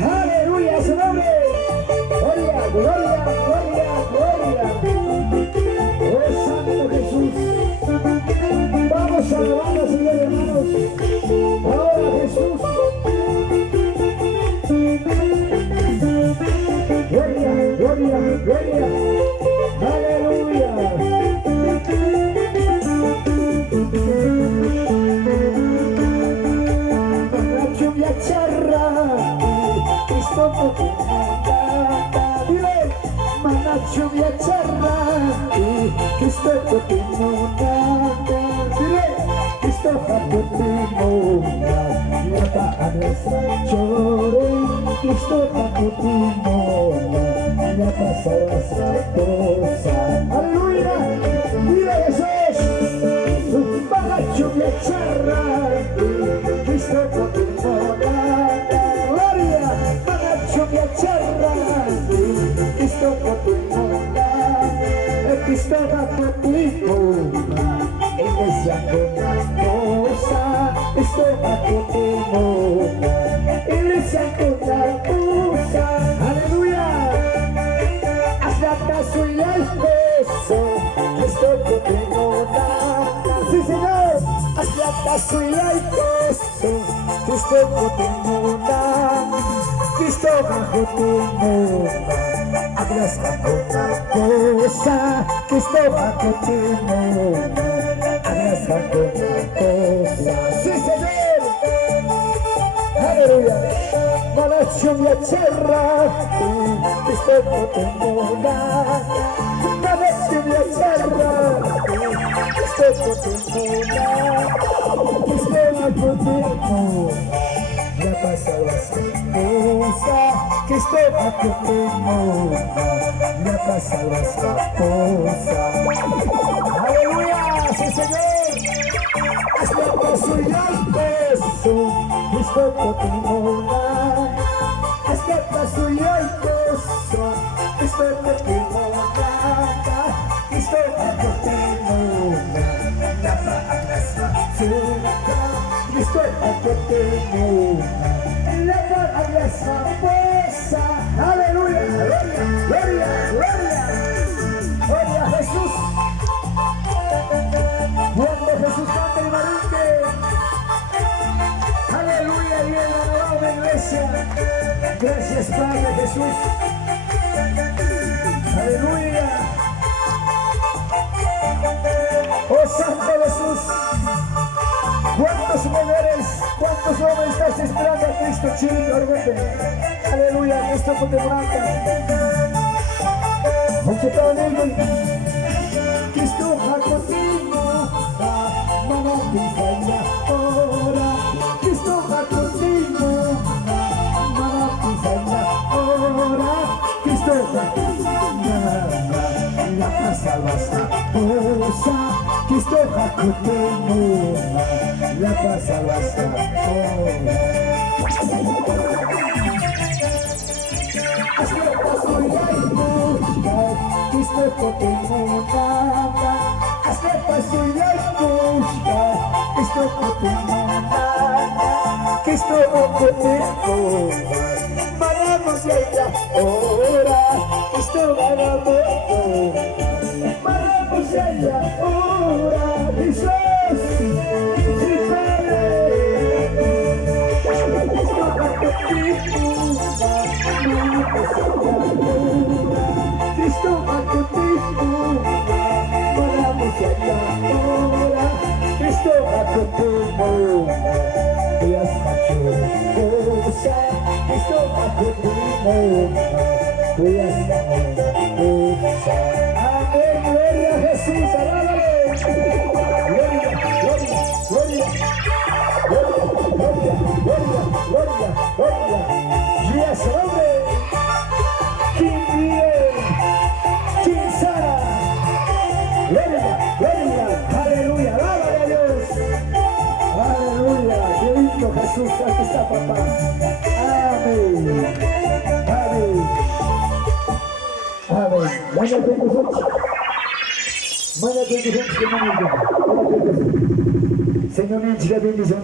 Aleluya, su nombre. Gloria, gloria, gloria, gloria. Oh, Santo Jesús. Vamos alabando al Señor, hermanos. Ahora Jesús. Gloria, gloria, gloria. Aleluya. La lluvia charra, Cristo no te nada. Dile, mana lluvia charra, Cristo no te nada. Dile, Cristo no te nada. Nyata adresa chore, Cristo no te nada. Nyata salah satosa. Aleluya. Dile Jesús, mana lluvia charra, Cristo no te nada. Gloria, mana lluvia charra, Cristo no te nada. Cristo no te nada. Iglesia con la cosa, Cristo no te nada. Iglesia con la cosa. Aleluya. Hasta caso y el beso, Cristo no te nada. Sí, Señor. Hasta caso y el beso, Cristo no te nada. Cristo bajo tu nada. Abraza con la cosa, Cristo bajo tu nada. Abraza con la cosa. Sí, Señor. Aleluya. Malacho mi acherra, Cristo no te nada. Malacho mi acherra, Cristo no te nada. Cristo bajo tu nada. La pasa las cosas, Cristo bajo tu nada. La pasa las cosas. Aleluya, sí, Señor. Hasta paso y al peso, Cristo no te nada. Hasta paso y al peso, Cristo no te nada. Cristo bajo tu nada. La pasa Cristo bajo tu nada. La pasa fuerza. Aleluya, gloria, gloria, gloria. Gloria a Jesús. Cuando Jesús canta el baruque. Aleluya, y en la nueva iglesia. Gracias, Padre Jesús. Aleluya. Oh Santo Jesús. ¿Cuántos mujeres, cuántos hombres estás esperando a Cristo, chico? Aleluya, Cristo por temporada. Aunque todo el mundo, Cristo va contigo, mano pisa ahora. Cristo va contigo, mano pisa ahora. Cristo va la casa basta cosa. Cristo va contigo, la casa basta ahora. Hasta paso y hay busca, Cristo no te nada. Hasta paso y hay busca, Cristo no te nada. Cristo no te nada. Paramos y allá ahora, Cristo paramos. Paramos y allá ahora, Jesús. Sí, Padre. Cristo va contigo. Cristo va contigo, paramos allá ahora. Cristo va contigo, tú has hecho cosa. Cristo va contigo, tú has hecho cosa. Amén, gloria a Jesús, alábale. Gloria, gloria, gloria, gloria, gloria, gloria, gloria, gloria. Y ese hombre. King Miguel, King Sara, gloria, gloria, aleluya, alábale a Dios, aleluya, qué lindo Jesús, aquí está papá, amén, amén, amén, mándate tus ocho, mándate bendición, Señor, bendición. Señor, bendición.